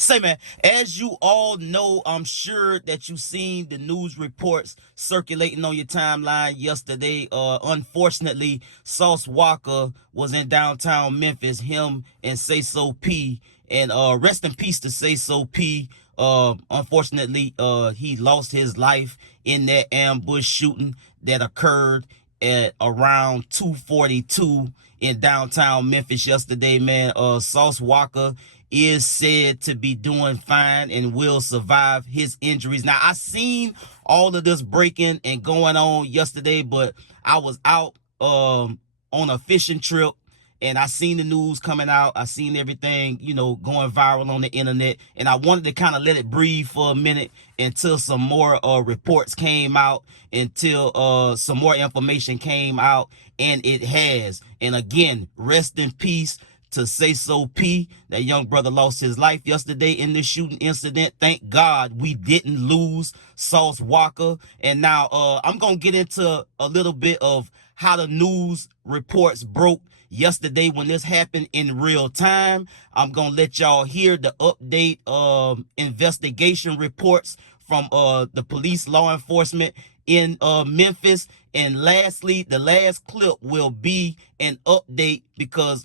Say, man, as you all know, I'm sure that you've seen the news reports circulating on your timeline yesterday. Unfortunately, Sauce Walka was in downtown Memphis, him and SaySo P. And rest in peace to SaySo P. Unfortunately, he lost his life in that ambush shooting that occurred at around 2:42 in downtown Memphis yesterday, man. Sauce Walka is said to be doing fine and will survive his injuries. Now, I seen all of this breaking and going on yesterday, but I was out on a fishing trip and I seen the news coming out. I seen everything, going viral on the internet, and I wanted to kind of let it breathe for a minute until some more reports came out, until some more information came out, and it has. And again, rest in peace to SaySo P. That young brother lost his life yesterday in this shooting incident. Thank God we didn't lose Sauce Walka. And now I'm going to get into a little bit of how the news reports broke yesterday when this happened in real time. I'm going to let y'all hear the update investigation reports from the police, law enforcement in Memphis. And lastly, the last clip will be an update because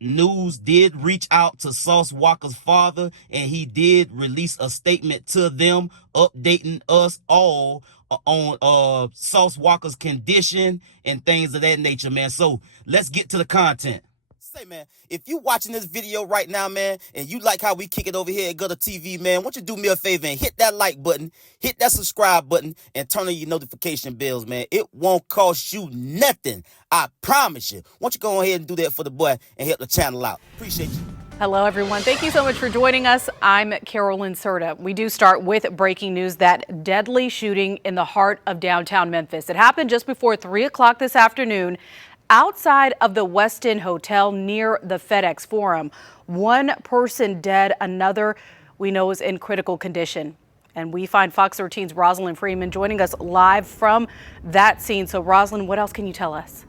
news did reach out to Sauce Walka's father, and he did release a statement to them updating us all on Sauce Walka's condition and things of that nature, man. So let's get to the content. Say, man, if you watching this video right now, man, and you like how we kick it over here at GuddaTV, man, why don't you do me a favor and hit that like button, hit that subscribe button, and turn on your notification bells, man. It won't cost you nothing. I promise you. Why don't you go ahead and do that for the boy and help the channel out. Appreciate you. Hello, everyone. Thank you so much for joining us. I'm Carolyn Serta. We do start with breaking news, that deadly shooting in the heart of downtown Memphis. It happened just before 3 o'clock this afternoon outside of the Westin Hotel near the FedEx Forum. One person dead, another we know is in critical condition. And we find Fox 13's Rosalind Freeman joining us live from that scene. So, Rosalind, what else can you tell us?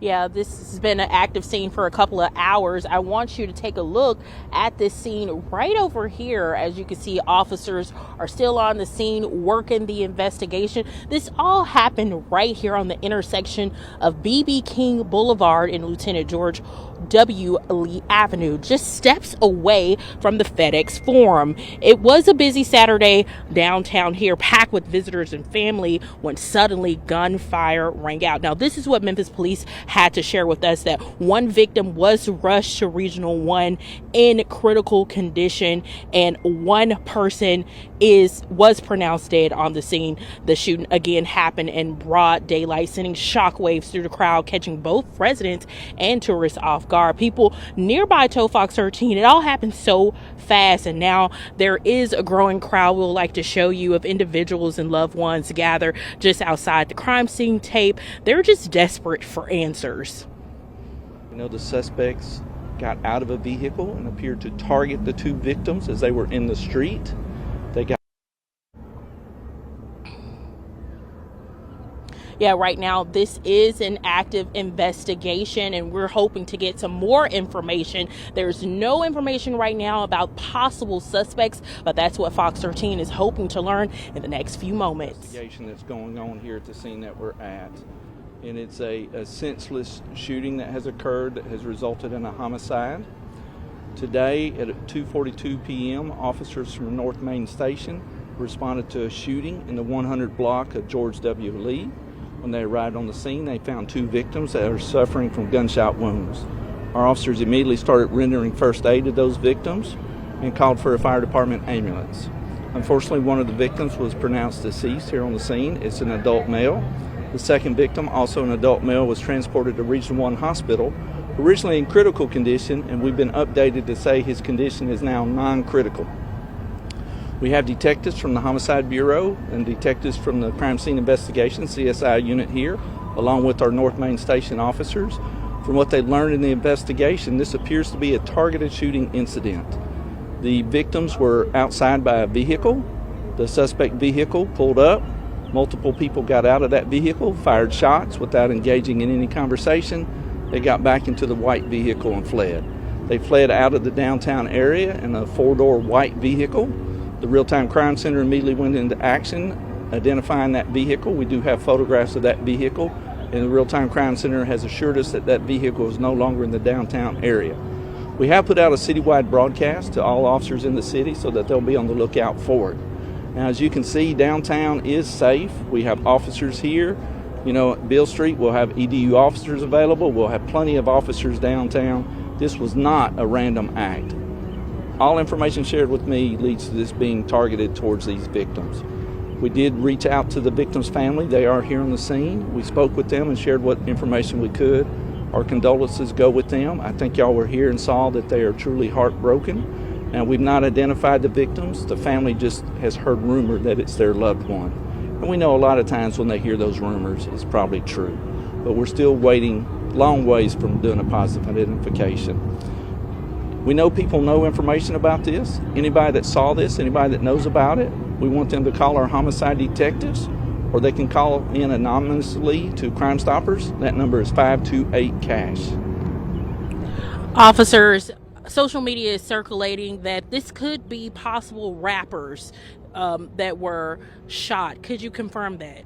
Yeah, this has been an active scene for a couple of hours. I want you to take a look at this scene right over here. As you can see, officers are still on the scene working the investigation. This all happened right here on the intersection of B.B. King Boulevard and Lieutenant George W. Lee Avenue, just steps away from the FedEx Forum. It was a busy Saturday downtown here, packed with visitors and family, when suddenly gunfire rang out. Now, this is what Memphis police had to share with us, that one victim was rushed to Regional 1 in critical condition, and one person was pronounced dead on the scene. The shooting again happened in broad daylight, sending shockwaves through the crowd, catching both residents and tourists off guard. People nearby told Fox 13 it all happened so fast, and now there is a growing crowd we'll like to show you of individuals and loved ones gathered just outside the crime scene tape. They're just desperate for answers. The suspects got out of a vehicle and appeared to target the two victims as they were in the street. Yeah, right now this is an active investigation, and we're hoping to get some more information. There's no information right now about possible suspects, but that's what Fox 13 is hoping to learn in the next few moments. Investigation that's going on here at the scene that we're at, and it's a senseless shooting that has occurred that has resulted in a homicide. Today at 2:42 p.m., officers from North Main Station responded to a shooting in the 100 block of George W. Lee. When they arrived on the scene, they found two victims that are suffering from gunshot wounds. Our officers immediately started rendering first aid to those victims and called for a fire department ambulance. Unfortunately, one of the victims was pronounced deceased here on the scene. It's an adult male. The second victim, also an adult male, was transported to Regional 1 Hospital, originally in critical condition, and we've been updated to say his condition is now non-critical. We have detectives from the Homicide Bureau and detectives from the Crime Scene Investigation, CSI unit here, along with our North Main Station officers. From what they learned in the investigation, this appears to be a targeted shooting incident. The victims were outside by a vehicle. The suspect vehicle pulled up. Multiple people got out of that vehicle, fired shots without engaging in any conversation. They got back into the white vehicle and fled. They fled out of the downtown area in a four-door white vehicle. The Real-Time Crime Center immediately went into action, identifying that vehicle. We do have photographs of that vehicle, and the Real-Time Crime Center has assured us that that vehicle is no longer in the downtown area. We have put out a citywide broadcast to all officers in the city so that they'll be on the lookout for it. Now, as you can see, downtown is safe. We have officers here. You know, at Beale Street, we'll have EDU officers available. We'll have plenty of officers downtown. This was not a random act. All information shared with me leads to this being targeted towards these victims. We did reach out to the victim's family. They are here on the scene. We spoke with them and shared what information we could. Our condolences go with them. I think y'all were here and saw that they are truly heartbroken. And we've not identified the victims. The family just has heard rumor that it's their loved one. And we know a lot of times when they hear those rumors, it's probably true. But we're still waiting long ways from doing a positive identification. We know people know information about this. Anybody that saw this, anybody that knows about it, we want them to call our homicide detectives, or they can call in anonymously to Crime Stoppers. That number is 528-CASH. Officers, social media is circulating that this could be possible rappers that were shot. Could you confirm that?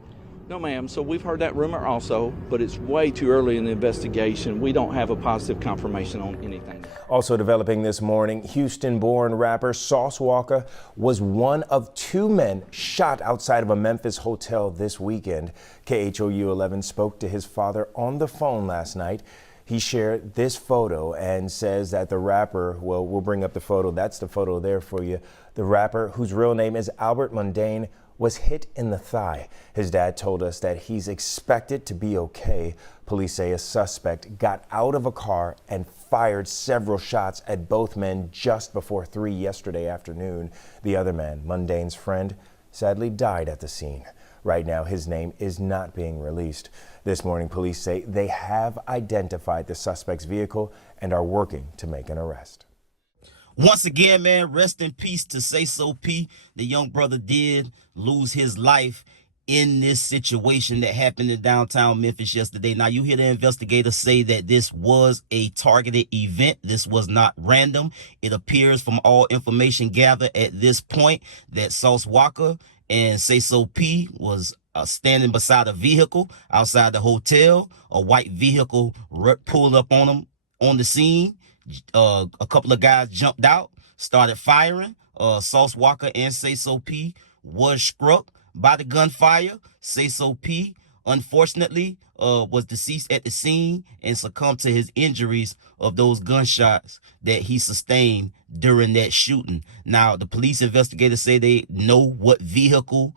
No, ma'am. So we've heard that rumor also, but it's way too early in the investigation. We don't have a positive confirmation on anything. Also developing this morning, Houston-born rapper Sauce Walka was one of two men shot outside of a Memphis hotel this weekend. KHOU 11 spoke to his father on the phone last night. He shared this photo and says that the rapper, well, we'll bring up the photo. That's the photo there for you. The rapper, whose real name is Albert Mundane, was hit in the thigh. His dad told us that he's expected to be okay. Police say a suspect got out of a car and fired several shots at both men just before 3 yesterday afternoon. The other man, Mundane's friend, sadly died at the scene. Right now, his name is not being released. This morning, police say they have identified the suspect's vehicle and are working to make an arrest. Once again, man, rest in peace to SaySo P. The young brother did lose his life in this situation that happened in downtown Memphis yesterday. Now, you hear the investigators say that this was a targeted event. This was not random. It appears from all information gathered at this point that Sauce Walka and SaySo P was standing beside a vehicle outside the hotel. A white vehicle pulled up on them on the scene. A couple of guys jumped out, started firing. Sauce Walka and SaySo P was struck by the gunfire. SaySo P, unfortunately, was deceased at the scene and succumbed to his injuries of those gunshots that he sustained during that shooting. Now, the police investigators say they know what vehicle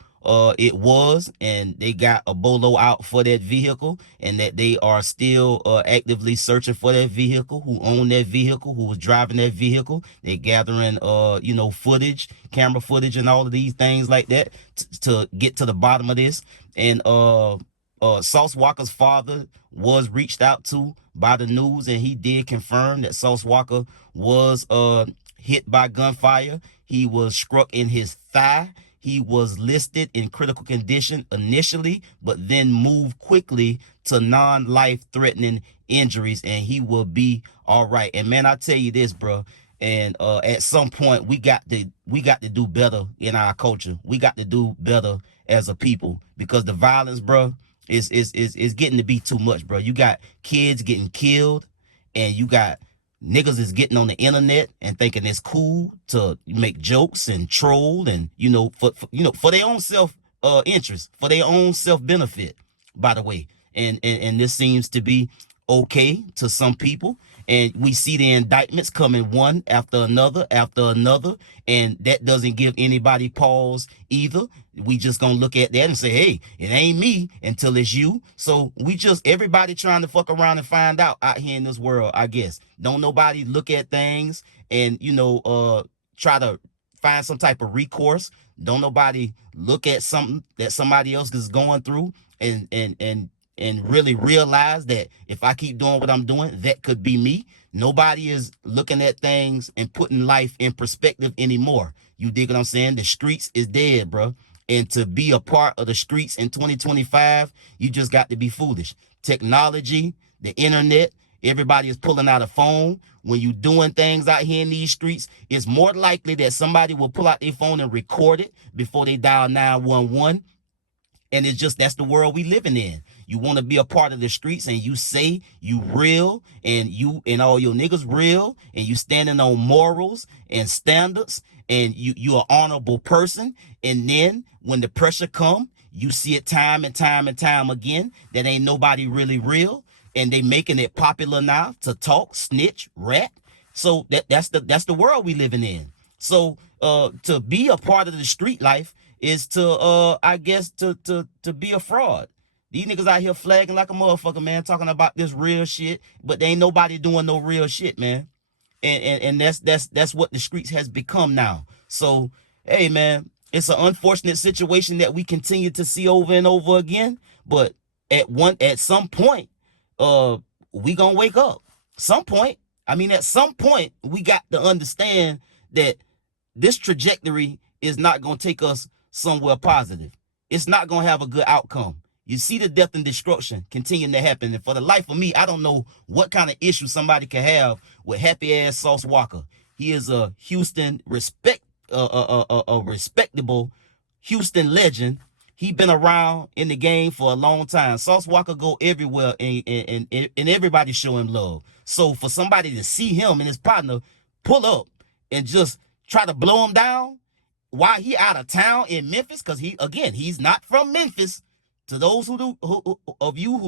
it was, and they got a bolo out for that vehicle, and that they are still actively searching for that vehicle, who owned that vehicle, who was driving that vehicle. They're gathering footage, camera footage, and all of these things like that to get to the bottom of this. And Sauce Walka's father was reached out to by the news, and he did confirm that Sauce Walka was hit by gunfire. He was struck in his thigh. He was listed in critical condition initially, but then moved quickly to non-life-threatening injuries, and he will be all right. And man, I tell you this, bro. And at some point, we got to do better in our culture. We got to do better as a people, because the violence, bro, is getting to be too much, bro. You got kids getting killed, and you got niggas is getting on the internet and thinking it's cool to make jokes and troll, and for their own self interest, for their own self benefit, by the way. And this seems to be okay to some people, and we see the indictments coming one after another, and that doesn't give anybody pause either. We just gonna look at that and say, hey, it ain't me until it's you. So everybody trying to fuck around and find out here in this world, I guess. Don't nobody look at things and try to find some type of recourse. Don't nobody look at something that somebody else is going through and really realize that if I keep doing what I'm doing, that could be me. Nobody is looking at things and putting life in perspective anymore. You dig what I'm saying? The streets is dead, bro. And to be a part of the streets in 2025, you just got to be foolish. Technology, the internet Everybody is pulling out a phone. When you doing things out here in these streets, it's more likely that somebody will pull out their phone and record it before they dial 911. And it's just, that's the world we living in. You want to be a part of the streets and you say you real and you and all your niggas real and you standing on morals and standards and you an honorable person. And then when the pressure come, you see it time and time and time again that ain't nobody really real. And they making it popular now to talk, snitch, rat. So that's the world we living in. So to be a part of the street life is to I guess to be a fraud. These niggas out here flagging like a motherfucker, man, talking about this real shit, but there ain't nobody doing no real shit, man. And that's what the streets has become now. So hey, man, it's an unfortunate situation that we continue to see over and over again. But at some point, we gonna wake up. Some point. I mean, at some point, we got to understand that this trajectory is not gonna take us somewhere positive. It's not gonna have a good outcome. You see the death and destruction continuing to happen. And for the life of me, I don't know what kind of issue somebody can have with happy ass Sauce Walka. He is a Houston a respectable Houston legend. He been around in the game for a long time. Sauce Walka go everywhere and everybody show him love. So for somebody to see him and his partner pull up and just try to blow him down while he out of town in Memphis, because he's not from Memphis. To those who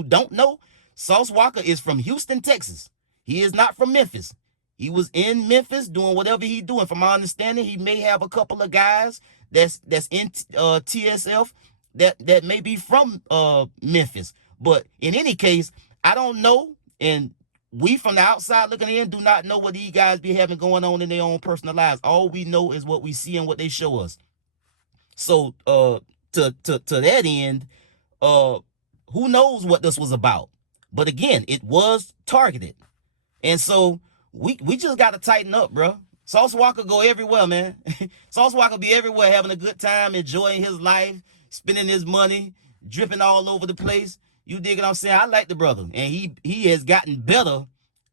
don't know, Sauce Walka is from Houston, Texas. He is not from Memphis. He was in Memphis doing whatever he's doing. From my understanding, he may have a couple of guys that's in TSF that may be from Memphis. But in any case, I don't know. And we from the outside looking in do not know what these guys be having going on in their own personal lives. All we know is what we see and what they show us. So to that end, who knows what this was about? But again, it was targeted. And so we just got to tighten up, bro. Sauce Walka go everywhere, man. Sauce Walka be everywhere having a good time, enjoying his life, spending his money, dripping all over the place. You dig what I'm saying? I like the brother. And he has gotten better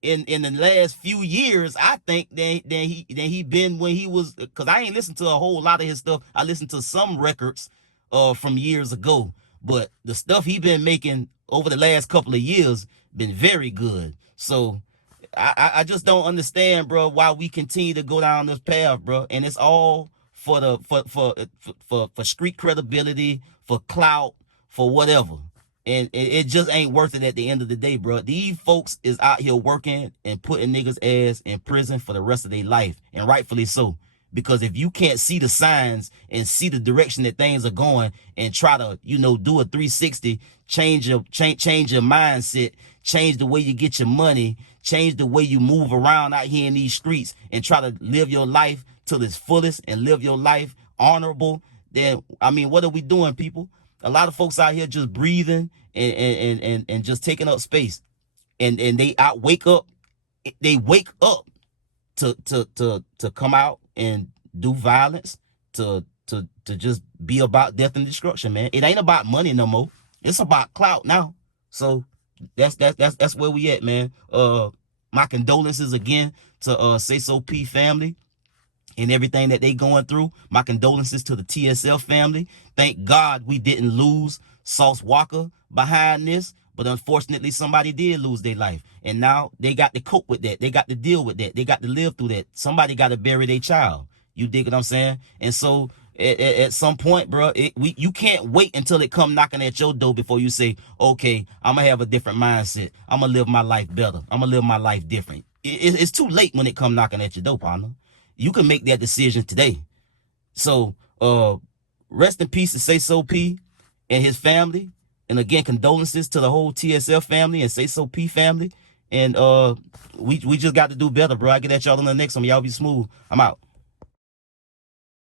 in the last few years, I think, than he been when he was, because I ain't listened to a whole lot of his stuff. I listened to some records from years ago. But the stuff he been making over the last couple of years been very good. So I just don't understand, bro, why we continue to go down this path, bro. And it's all for street credibility, for clout, for whatever. And it just ain't worth it at the end of the day, bro. These folks is out here working and putting niggas' ass in prison for the rest of their life, and rightfully so. Because if you can't see the signs and see the direction that things are going and try to, do a 360, change your mindset, change the way you get your money, change the way you move around out here in these streets and try to live your life to its fullest and live your life honorable, then, I mean, what are we doing, people? A lot of folks out here just breathing and just taking up space. And they wake up to come out and do violence, to just be about death and destruction, man. It ain't about money no more. It's about clout now. So that's where we at, man. My condolences again to SaySo P family and everything that they going through. My condolences to the TSL family. Thank God we didn't lose Sauce Walka behind this. But unfortunately, somebody did lose their life. And now they got to cope with that. They got to deal with that. They got to live through that. Somebody got to bury their child. You dig what I'm saying? And so at some point, bro, you can't wait until it come knocking at your door before you say, okay, I'm going to have a different mindset. I'm going to live my life better. I'm going to live my life different. It's too late when it come knocking at your door, partner. You can make that decision today. So rest in peace to SaySo P and his family. And again, condolences to the whole TSL family and SaySo P family. And we just got to do better, bro. I get at y'all on the next one. Y'all be smooth. I'm out.